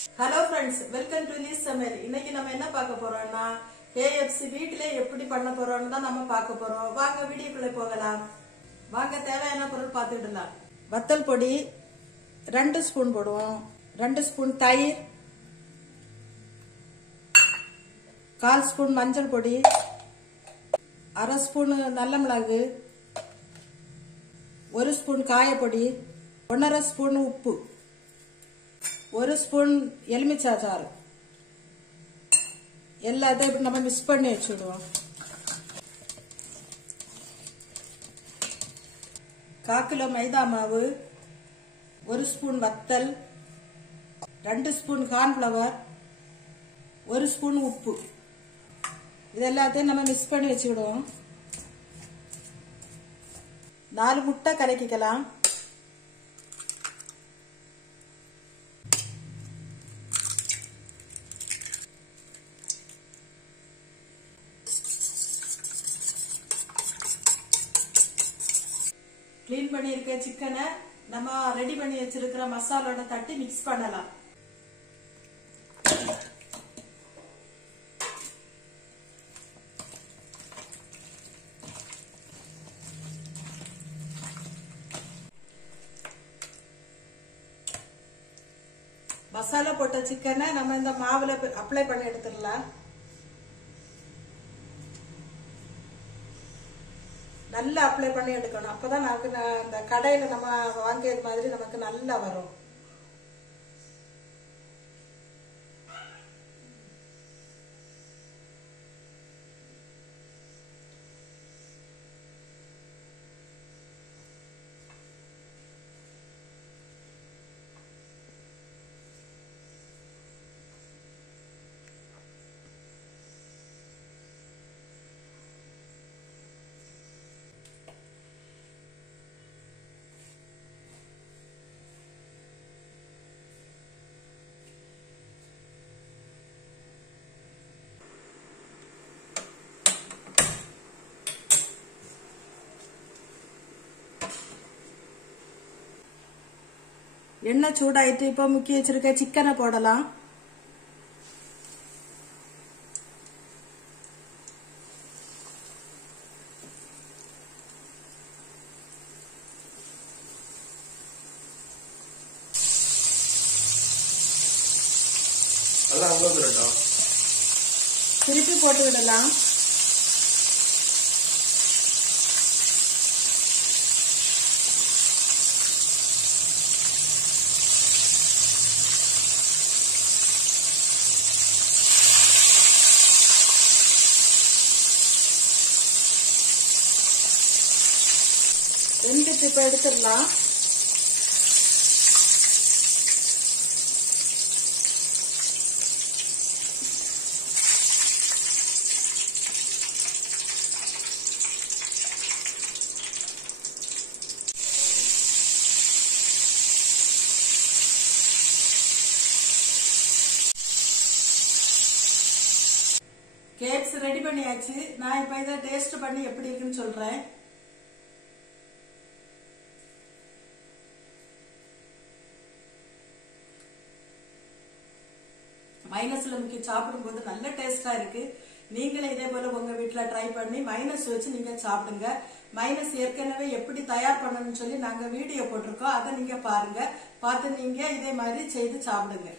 Hello friends, welcome to Lis சமையல். இன்னைக்கு நம்ம என்ன பார்க்க போறோம்னா KFC வீட்டிலே எப்படி பண்ண போறோம்னு தான் நம்ம பார்க்க போறோம். வாங்க வீடியோக்குள்ள போகலாம். வாங்க தேவையான பொருள் பார்த்துடலாம். வத்தல் பொடி 2 ஸ்பூன் போடுவோம். 2 ஸ்பூன் தயிர், 1/4 ஸ்பூன் மஞ்சள் பொடி, 1/2 ஸ்பூன் நல்ல மிளகு, 1 ஸ்பூன் காயப்பொடி, 1/2 ஸ்பூன் உப்பு, 1 ஸ்பூன் எலுமிச்சை சாறு. எல்லாத்தையும் நம்ம மிக்ஸ் பண்ணி வச்சுடுவோம். 1/4 கிலோ மைதா மாவு, 1 ஸ்பூன் வத்தல், 2 ஸ்பூன் கார்ன்ஃபிளவர், 1 ஸ்பூன் உப்பு. இது எல்லாத்தையும் நம்ம மிக்ஸ் பண்ணி வச்சுக்கிடுவோம். 4 முட்டை கலக்கிக்கலாம். கிளீன் பண்ணி இருக்க சிக்கனை நம்ம ரெடி பண்ணி வச்சிருக்கிற மசாலோட தட்டி மிக்ஸ் பண்ணலாம். மசாலா போட்ட சிக்கனை நம்ம இந்த மாவுல அப்ளை பண்ணி எடுத்துடலாம். நல்லா அப்ளை பண்ணி எடுக்கணும். அப்பதான் நமக்கு இந்த கடையில நம்ம வாங்கியது மாதிரி நமக்கு நல்லா வரும். எண்ணெய் சூடாயிட்டு இப்ப முக்கி வச்சிருக்க சிக்கனை போடலாம். திருப்பி போட்டு விடலாம். வெந்துட்டு இப்ப எடுத்துடலாம். கேக்ஸ் ரெடி பண்ணியாச்சு. நான் இப்ப இதை டேஸ்ட் பண்ணி எப்படி இருக்குன்னு சொல்றேன். மைனஸ்ல முக்கி சாப்பிடும் போது நல்ல டேஸ்டா இருக்கு. நீங்களும் இதே போல உங்க வீட்டுல ட்ரை பண்ணி மைனஸ் வச்சு நீங்க சாப்பிடுங்க. மைனஸ் ஏற்கனவே எப்படி தயார் பண்ணணும்னு சொல்லி நாங்க வீடியோ போட்டிருக்கோம். அதை நீங்க பாருங்க. பார்த்து நீங்க இதே மாதிரி செய்து சாப்பிடுங்க.